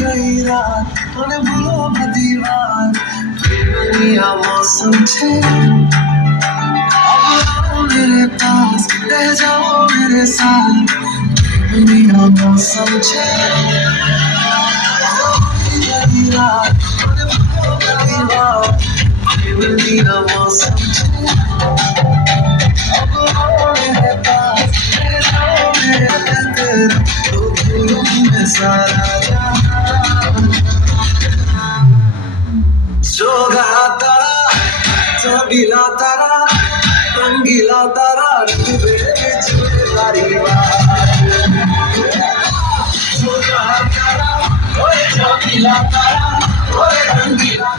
गई रात तूने भूलो न दीवार दुनिया मौसम छे अब आओ मेरे पास रह जाओ मेरे साथ दुनिया मौसम छे गई रात तूने भूलो न दीवार दुनिया मौसम छे अब आओ मेरे पास रह जाओ मेरे अंदर तो भूलूं मैं सारा जोगा तारा चबीला तारा रंगीला तारा डूबे तारी जोगा तारा ओए चबीला तारा ओए रंगीला